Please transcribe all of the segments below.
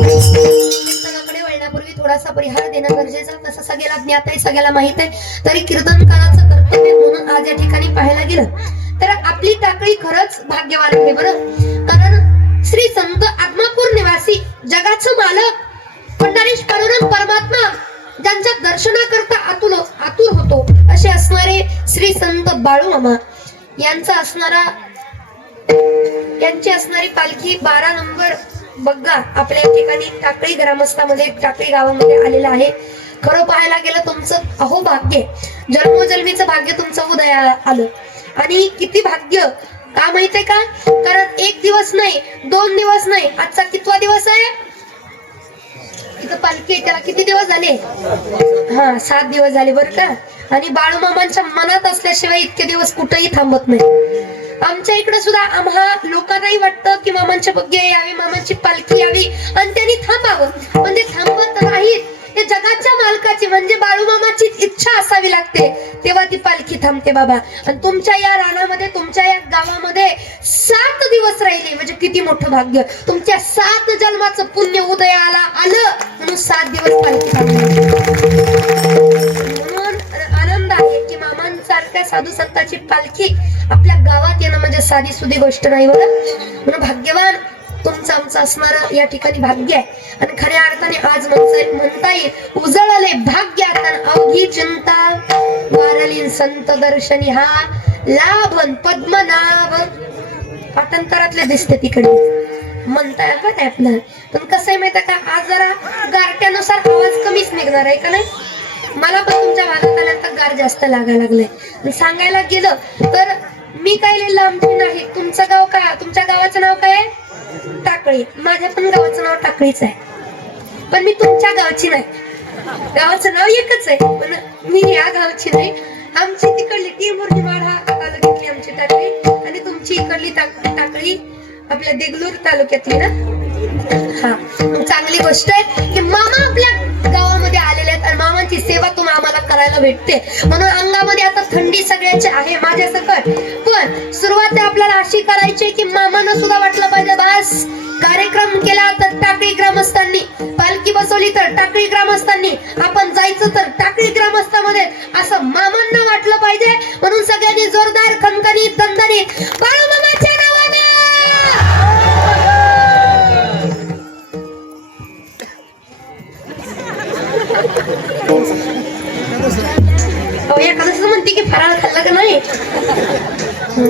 कीर्तनाकडे वळण्यापूर्वी थोडासा परिहार देणं गरजेचं तसं सगळ्याला ज्ञात आहे सगळ्याला माहीत आहे. तरी कीर्तनकाराचं कर्तव्य म्हणून आज या ठिकाणी पाहायला गेलं. तर आपली टाकळी खरंच भाग्यवान आहे बरं? कारण श्री संत आत्मापूर निवासी जगाचं मालक पंढरीश पांडुरंग परमात्मा ज्यांच्या दर्शनाकरता आतुल आतुर होतो असे असणारे श्री संत बाळू मामा. यांचा असणारा यांची असणारी पालखी बारा नंबर बग्गा आपल्या ठिकाणी टाकळी ग्रामस्थामध्ये टाकळी गावामध्ये आलेला आहे. खरं पाहायला गेलं तुमचं अहो भाग्य. जन्मोजन्मीचं भाग्य तुमचं उदयाला आलं. आणि किती भाग्य. का माहितीये का? कारण एक दिवस नाही दोन दिवस नाही आजचा कितवा दिवस आहे? इथं पालखी त्याला किती दिवस झाले? हा सात दिवस झाले बरं का? आणि बाळूमामांच्या मनात असल्याशिवाय इतके दिवस कुठेही थांबत नाही. आमच्या इकडे सुद्धा आम्हा लोकांनाही वाटतं की मामांचे बग्गे यावी मामांची पालखी यावी. आणि त्यांनी थांबावं. पण ते थांबत नाहीत. ते जगाच्या मालकाची म्हणजे बाळूमामाची इच्छा असावी लागते. तेव्हा ती पालखी थांबते बाबा. आणि तुमच्या या रानामध्ये तुमच्या या गावामध्ये सात दिवस राहिले. म्हणजे किती मोठं भाग्य. तुमच्या सात जन्माचं पुण्य उदयाला आलं. म्हणून सात दिवस पालखी थांबली. म्हणून आनंद आहे की मामांसारख्या साधू संतांची पालखी आपल्या गावात येणं म्हणजे साधी सुधी गोष्ट नाही बरं म्हणून भाग्यवान तुमचं आमचं असणारं या ठिकाणी भाग्य आहे. आणि खऱ्या अर्थाने आज म्हणता म्हणता येईल उजळले भाग्य अवघी चिंता वारली संत दर्शनी हा लाभन पद्मनाभ. पाटंतरातले दिसते तिकडे. म्हणताय बरं आपलं पण कसं आहे माहिती का? आज जरा गारट्यानुसार आवाज कमीच निघणार आहे का नाही? मला पण तुमच्या भागात आल्यानंतर गार जास्त लागायला लागलाय. सांगायला गेलं तर मी काय लांबून आहे. नाही तुमचं गाव काय तुमच्या गावाचं नाव काय आहे? टाकळी. माझ्या पण गावाचं नाव टाकळीच आहे. पण मी तुमच्या गावची नाही. गावाचं नाव एकच आहे. पण मी या गावची नाही. आमची तिकडली टिमुर्गी माढा तालुक्यातली आमची टाकळी. आणि तुमची इकडली टाकळी आपल्या देगलूर तालुक्यातली ना? हा. चांगली गोष्ट आहे की मामा आपल्या गावामध्ये आलेले आहेत आणि मामांची सेवा तुम्हाला आम्हाला करायला भेटते. म्हणून अंगामध्ये थंडी सगळ्याची आहे माझ्या सकट पण सुरुवात आपल्याला अशी करायची की मामानं सुद्धा वाटलं पाहिजे बस कार्यक्रम केला तर टाकळी ग्रामस्थांनी. पालखी बसवली तर टाकळी ग्रामस्थांनी. आपण जायचं तर टाकळी ग्रामस्थामध्ये. असं मामांना वाटलं पाहिजे. म्हणून सगळ्यांनी जोरदार खणखणीत दणदणीत बाळूमामाच्या नावानं! अहो, एखादं म्हणते की फराळ खाल्लं का नाही?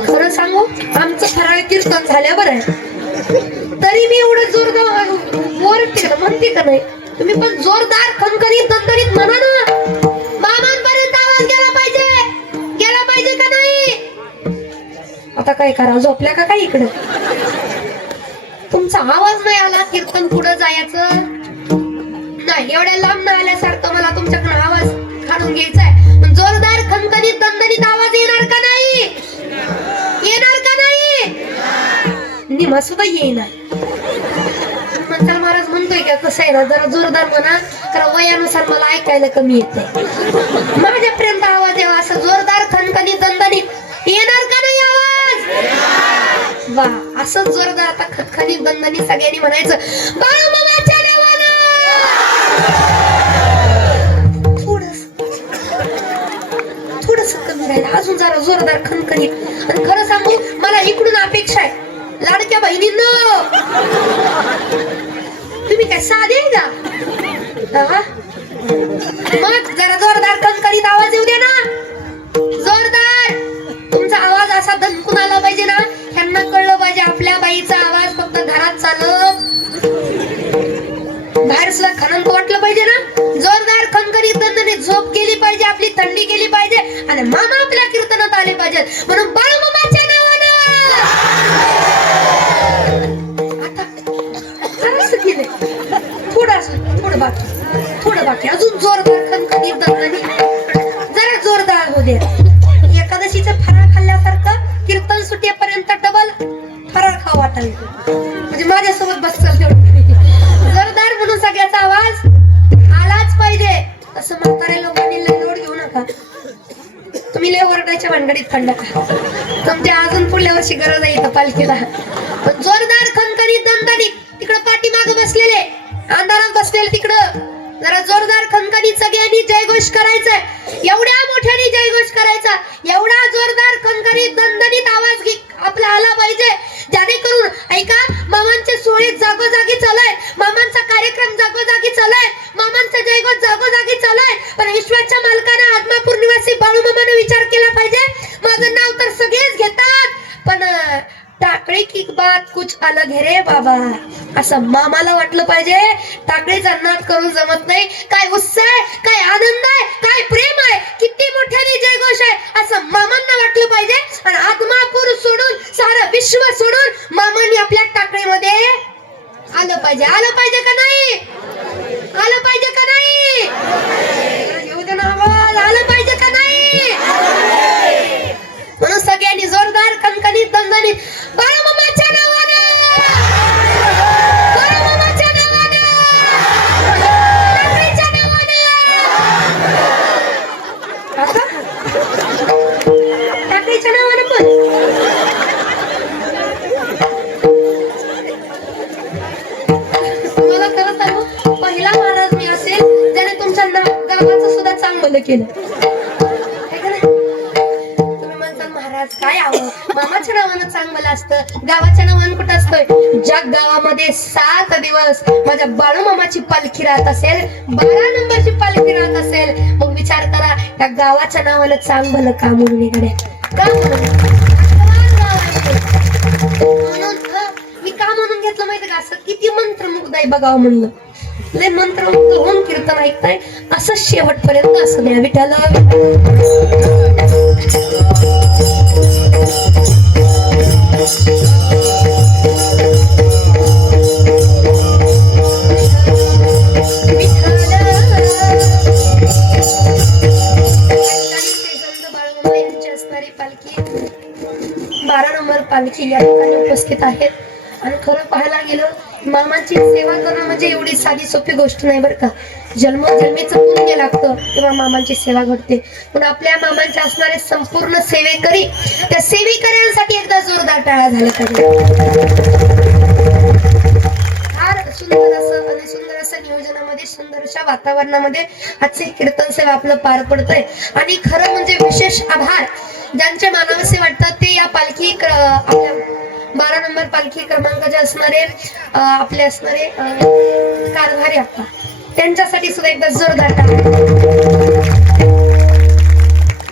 खरं सांगू आमचं फराळ कीर्तन झाल्या बरं. आहे तरी मी एवढं जोरदार ओरडते का म्हणते का नाही? तुम्ही पण जोरदार खणखणीत दणदणीत म्हणा ना. मामांपर्यंत आवाज गेला पाहिजे. गेला पाहिजे का नाही? आता काय करा झोपल्या का काय इकडं? तुमचा आवाज नाही आला कीर्तन पुढे जायचं. नाही एवढ्या लांब न आल्यासारखं मला तुमच्याकडनं आवाज करून घ्यायचा आहे जोरदार खणखणीत दणदणीत आवाज येणार का नाही? येणार का नाही? निमा सुद्धा येईना. मंत्र महाराज म्हणतोय का कसं आहे ना जरा जोरदार म्हणा कारण वयानुसार मला ऐकायला कमी येते माझ्यापर्यंत आवाज यावा असं जोरदार खणखणीत दणदणीत येणार का नाही आवाज? वा असं जोरदार आता खतखणीत दणदणीत सगळ्यांनी म्हणायचं. बाळू मामाच्या नावानं थोडस अजून जरा जोरदार खणखणीत. आणि खरं सांगू मला इकडून अपेक्षा आहे. लाडक्या बहिणींनो! तुम्ही काय साधे का? मग जरा जोरदार खणखणीत आवाज येऊ दे ना. हवा वाटायला म्हणजे माझ्यासोबत बसल जोरदार म्हणून सगळ्याचा आवाज आलाच पाहिजे. असं म्हणताना लोकांनी लोड घेऊ नका. तुम्ही लय ओरडायच्या भानगडीत पण नका तुमच्या अजून पुढल्या वर्षी गरज आहे इथं पालखीला. पण जोरदार खनखनीत दणदणीत तिकडं पाठीमाग बसलेले. अंधारात बसलेले तिकडं. जरा जोरदार खनखनीत सगळ्यांनी जयघोष करायचा एवढ्या मोठ्याने जयघोष करायचा. एवढा जोरदार खनखनीत दणदणीत आवाज आपला आला पाहिजे. बाबा. असं मामाला वाटलं पाहिजे. टाकळीचा नाद करून जमत नाही. असतं? गावाच्या नावानं कुठं असतोय ज्या गावामध्ये सात दिवस माझ्या बाळू मामाची पालखी राहत असेल बारा नंबरची पालखी राहत असेल. मग विचार करा त्या गावाच्या नावाला चांगलं का म्हणून इकडे. का म्हणून? म्हणून मी का म्हणून घेतलं माहिती का? असं किती मंत्रमुग्ध आहे बघावं म्हणलं. लय मंत्रमुग्ध होऊन कीर्तन ऐकताय. असं शेवटपर्यंत असं द्या विठाला पालखी बारा नंबर पालखी या ठिकाणी उपस्थित आहेत. आणि खरं पाहायला गेलं मामाची सेवा करणं म्हणजे एवढी साधी सोपी गोष्ट नाही बरं का. जन्मोजन्मीचं पुण्य लागतं तेव्हा मामांची सेवा घडते. पण आपल्या मामांचे असणारे संपूर्ण सेवेकरी त्या सेवेकऱ्यांसाठी एकदा जोरदार टाळा झाला पाहिजे फार सुंदर असं आणि सुंदर असं नियोजनामध्ये सुंदर अशा वातावरणामध्ये आजचे कीर्तन सेवा आपलं पार पडतंय. आणि खरं म्हणजे विशेष आभार ज्यांचे मानावसे वाटतात ते या पालखी आपल्या बारा नंबर पालखी क्रमांकाचे असणारे आपले असणारे कारभारी आपला त्यांच्यासाठी सुद्धा एकदा जोरदार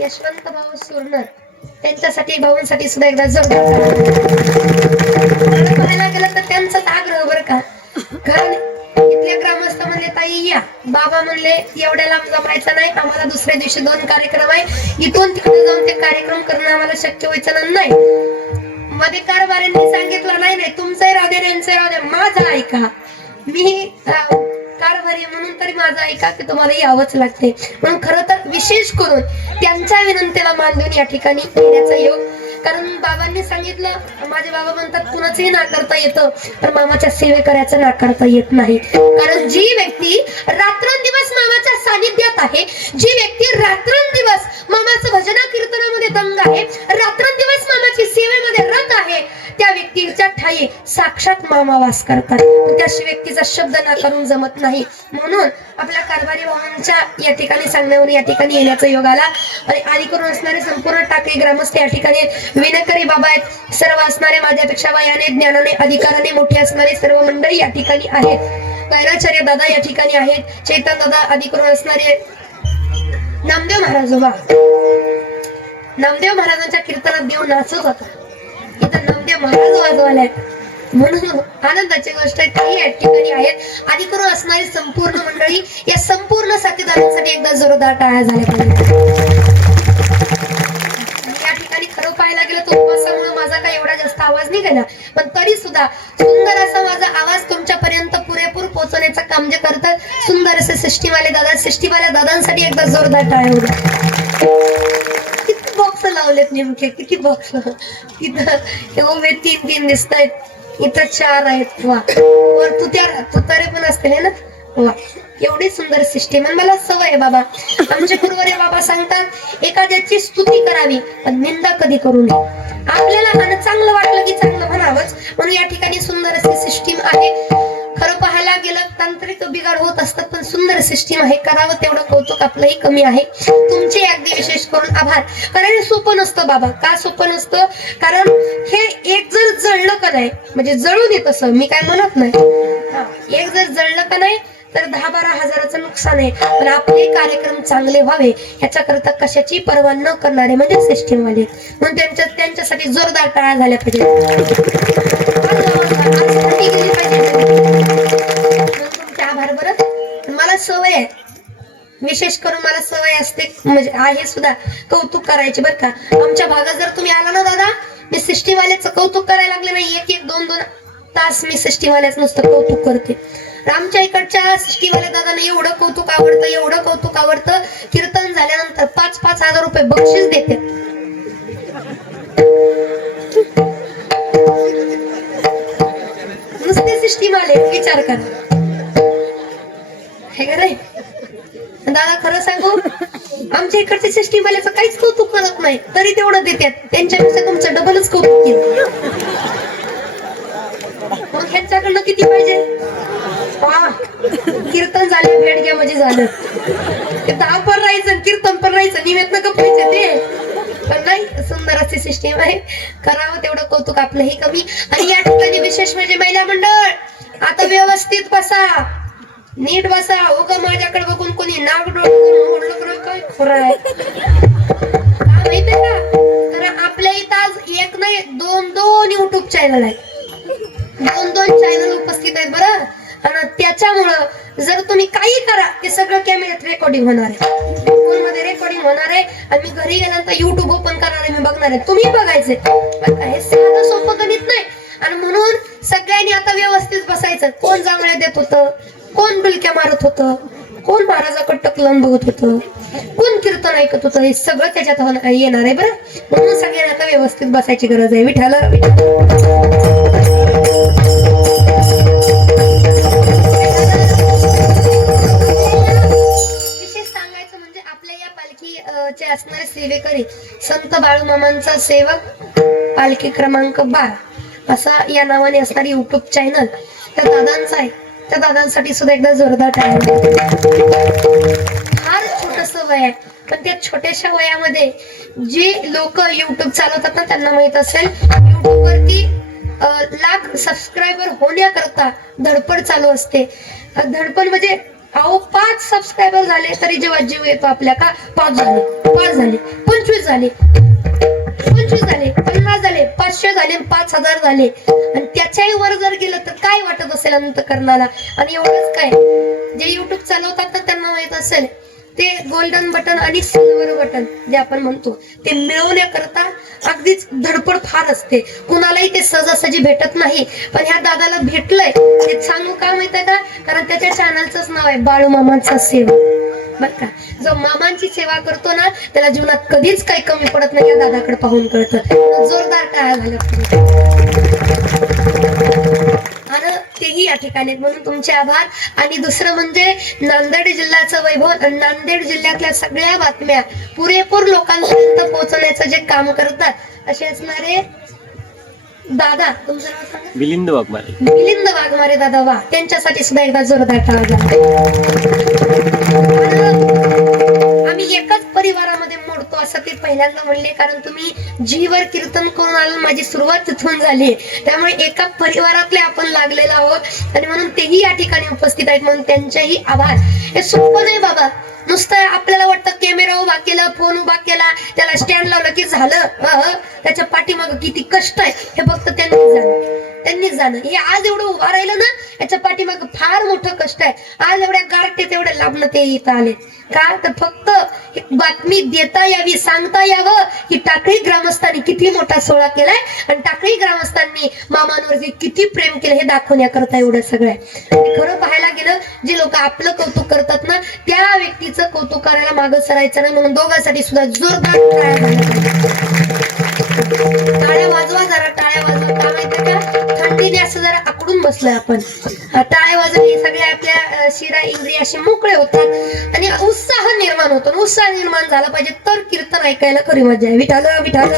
यशवंत भाऊ सुरनर त्यांच्यासाठी भाऊंसाठी सुद्धा एकदा जोरदार पाहायला गेलं तर त्यांचाच आग्रह बर का? कारण इथल्या ग्रामस्थ म्हणले ताई या. बाबा म्हणले एवढ्या लांब जमायचं नाही आम्हाला दुसऱ्या दिवशी दोन कार्यक्रम आहे. इथून तिकडे जाऊन ते कार्यक्रम करणं आम्हाला शक्य व्हायचं नाही. मध्ये कारभाऱ्यांनी सांगितलं नाही नाही तुमचंही राहू दे त्यांचंही राहू दे. माझा ऐका. मी आहे म्हणून तरी माझं ऐका की तुम्हाला यावंच लागते. म्हणून खरं तर विशेष करून त्यांच्या विनंतीला मान देऊन या ठिकाणी येण्याचा योग. कारण बाबांनी सांगितलं माझे बाबा म्हणतात कुणाचंही नाकारता येतं पण मामाच्या सेवे करायचं नाकारता येत नाही. कारण जी व्यक्ती रात्रंदिवस मामाच्या सानिध्यात आहे जी व्यक्ती रात्रंदिवस मामाचं भजना कीर्तनामध्ये दंग आहे रात्रंदिवस मामाची सेवेमध्ये रत आहे त्या व्यक्तीच्या ठाई साक्षात मामा वास करतात. त्या व्यक्तीचा शब्द नाकारून जमत नाही. म्हणून आपल्या कारभारी भावांच्या या ठिकाणी सांगण्यावर या ठिकाणी येण्याचा योग आला. आणि आदी करून असणारे संपूर्ण टाकळी ग्रामस्थ या ठिकाणी विनकरी बाबा आहेत. सर्व असणारे माझ्यापेक्षा वयाने ज्ञानाने अधिकाराने मोठे असणारे सर्व मंडळी या ठिकाणी आहेत. कैराचार्य दादा या ठिकाणी आहेत. चेतन दादा आधी करून असणारे नामदेव महाराज नामदेव महाराजांच्या कीर्तनात देव नाचत होता. इथं वाजवायला म्हणून आनंदाची गोष्ट आहे काही या ठिकाणी आहेत आधी करून असणारी संपूर्ण मंडळी या संपूर्ण साथीदारांसाठी एकदा जोरदार टाळ्या झाल्या पाहिजे या ठिकाणी खरं पाहायला गेलं तर उपवासामुळे माझा काही एवढा जास्त आवाज नाही गेला. पण तरी सुद्धा सुंदर असा माझा आवाज तुमच्यापर्यंत पुरेपूर पोहोचवण्याचं काम जे करतात सुंदर असे सृष्टीवाले दादा सृष्टीवाल्या दादांसाठी एकदा जोरदार टाळ्या लावलेत नेमके किती बघ तिथं उभे तीन तीन दिसत आहेत इथं चार आहेत. वा. वर तुत्या तुतारे पण असतील ना? वा. एवढी सुंदर सिस्टीम आणि मला सवय आहे बाबा. आमचे गुरुवारी बाबा सांगतात एखाद्याची स्तुती करावी पण निंदा कधी करू नये. आपल्याला चांगलं वाटलं की चांगलं म्हणावंच म्हणून या ठिकाणी सुंदर अशी सिस्टीम आहे. खरं पाहायला गेलं तांत्रिक बिघाड होत असतात पण सुंदर सिस्टीम आहे. करावं तेवढं कौतुक आपलंही कमी आहे. तुमचे अगदी विशेष करून आभार. कारण हे सोपं नसतं बाबा. का सोपं नसतं? कारण हे एक जर जळलं का नाही म्हणजे जळून येत असं मी काय म्हणत नाही. एक जर जळलं का नाही तर दहा बारा हजाराचं नुकसान आहे. पण आपले कार्यक्रम चांगले व्हावे याच्याकरता कशाची पर्वा न करणारे म्हणजे सिस्टीम वाले म्हणून त्यांच्या त्यांच्यासाठी जोरदार टाळ्या झाल्या पाहिजे सवय आहे. विशेष करून मला सवय असते म्हणजे आहे सुद्धा कौतुक करायचे बरं का. आमच्या भागात जर तुम्ही आला ना दादा मी सिस्टीवाल्याचं कौतुक करायला लागले नाही. एक एक दोन दोन तास मी सिष्टीवाल्याच नुसतं कौतुक करते. आमच्या इकडच्या सिष्टीवाल्या दादाने एवढं कौतुक आवडतं एवढं कौतुक आवडतं. कीर्तन झाल्यानंतर पाच पाच हजार रुपये बक्षीस देते. नुसते सिष्टीवाले विचार करा. का नाही दादा खरं सांगू आमच्या इकडचे सिस्टीम वाल्याचं काहीच कौतुक करत नाही. तरी तेवढं देतात त्यांच्यापेक्षा तुमचं डबलच कौतुक केलं. मग ह्यांच्याकडनं किती पाहिजे? वा कीर्तन झाले भेट घ्या म्हणजे झालं. ते दहा पण राहायचं कीर्तन पण राहायचं. निवेदन कपायचं ते पण नाही सुंदर अशी सिस्टीम आहे. करावं तेवढं कौतुक आपलंही कमी. आणि या ठिकाणी विशेष म्हणजे महिला मंडळ आता व्यवस्थित बसा. नीट बसा उगा माझ्याकडे बघून कोणी नाक डोळं काय खरं आहे. का माहितीये का? तर आपल्या इथं आज एक नाही दोन दोन युट्यूब चॅनल आहे दोन दोन चॅनल उपस्थित आहेत बरं. आणि त्याच्यामुळं जर तुम्ही काही करा ते सगळं कॅमेऱ्यात रेकॉर्डिंग होणार आहे. फोनमध्ये रेकॉर्डिंग होणार आहे. आणि मी घरी गेल्यानंतर युट्यूब ओपन करणार आहे मी बघणार आहे. तुम्ही बघायचे बरं हे साधं सोपं गणित नाही. आणि म्हणून सगळ्यांनी आता व्यवस्थित बसायचं. कोण जांभळ्या देत होतं? कोण बुलक्या मारत होतं? कोण महाराजाकडे टकलन बघत होतं? कोण कीर्तन ऐकत होतं? हे सगळं त्याच्यात येणार आहे बरं? म्हणून सगळ्यांनी आता व्यवस्थित बसायची गरज आहे. विठाला विशेष सांगायचं म्हणजे आपल्या या पालखी चे असणारे सेवेकरी संत बाळूमामांचा सेवक पालखी क्रमांक बारा. असा या नावाने असणारी युट्यूब चॅनल त्या दादांचा आहे. त्या दादांसाठी सुद्धा एकदा जोरदार टाइम फार छोटस वय आहे. पण त्या छोट्याशा वयामध्ये जे लोक युट्यूब चालवतात ना त्यांना माहीत असेल युट्यूब वरती लाख सबस्क्रायबर होण्याकरता धडपड चालू असते. धडपड म्हणजे अहो पाच सबस्क्रायबर झाले तरी जेव्हा जीव येतो आपल्या का पाच झाले पाच झाले पंचवीस झाले पंचवीस झाले झाले पाचशे झाले पाच हजार झाले. आणि त्याच्याही वर जर गेलं तर काय वाटत असेल अंतकरणाला आणि एवढंच काय? जे युट्यूब चालवतात ना त्यांना माहीत असेल. ते गोल्डन बटन आणि सिल्वर बटन जे आपण म्हणतो ते मिळवण्याकरता अगदीच धडपड फार असते. कुणालाही ते सहजासहजी भेटत नाही. पण ह्या दादाला भेटलंय. ते सांगू का आहे का? कारण त्याच्या चॅनलचंच नाव आहे बाळू मामांचा सेवा बर का? जो मामांची सेवा करतो ना त्याला जीवनात कधीच काही कमी पडत नाही या दादाकडे पाहून कळतं. जोरदार टाळ्या झाल्या. आणि तेही या ठिकाणी. म्हणून तुमचे आभार. आणि दुसरं म्हणजे नांदेड जिल्ह्याचं वैभव नांदेड जिल्ह्यातल्या सगळ्या बातम्या पुरेपूर लोकांपर्यंत पोहोचवण्याचं जे काम करतात असे असणारे दादा तुमचं नाव सांगा? मिलिंद वाघमारे. मिलिंद वाघमारे दादा वा. त्यांच्यासाठी सुद्धा एकदा जोरदार टाळा एकाच परिवारामध्ये मोडतो असं ते पहिल्यांदा म्हणले कारण तुम्ही जीवर कीर्तन करून आलं माझी सुरुवात तिथून झाली त्यामुळे एका परिवारातले आपण लागलेलो आहोत. आणि म्हणून तेही या ठिकाणी उपस्थित आहेत. म्हणून त्यांचेही आभार. हे सोपं नाही बाबा. नुसतं आपल्याला वाटतं कॅमेरा उभा केला फोन उभा केला त्याला स्टँड लावलं की झालं. त्याच्या पाठीमाग किती कष्ट आहे. हे फक्त त्यांनी जाणं त्यांनीच जाणं हे आज एवढं उभा राहिलं ना याच्या पाठीमाग फार मोठं कष्ट आहे. आज एवढ्या गारटे तेवढ्या लाभणं ते इथं आले. का? तर फक्त बातमी देता यावी सांगता यावं की टाकळी ग्रामस्थांनी किती मोठा सोहळा केलाय आणि टाकळी ग्रामस्थांनी मामांवरती किती प्रेम केलं हे दाखवण्याकरता एवढं सगळं आहे. खरं पाहायला गेलं जे लोक आपलं कौतुक करतात ना त्या व्यक्तीचं कौतुक करायला मागं सरायचं ना म्हणून दोघांसाठी सुद्धा जोरदार टाळ्या वाजवा जरा टाळ्या वाजवा. का असं जरा आकडून बसलोय आपण. अं, टाळ्या हे सगळे आपल्या शिरा इंद्रिय असे मोकळे होतात आणि उत्साह निर्माण होतो. उत्साह निर्माण झाला पाहिजे तर कीर्तन ऐकायला खरी मजा आहे. विठाल विठाल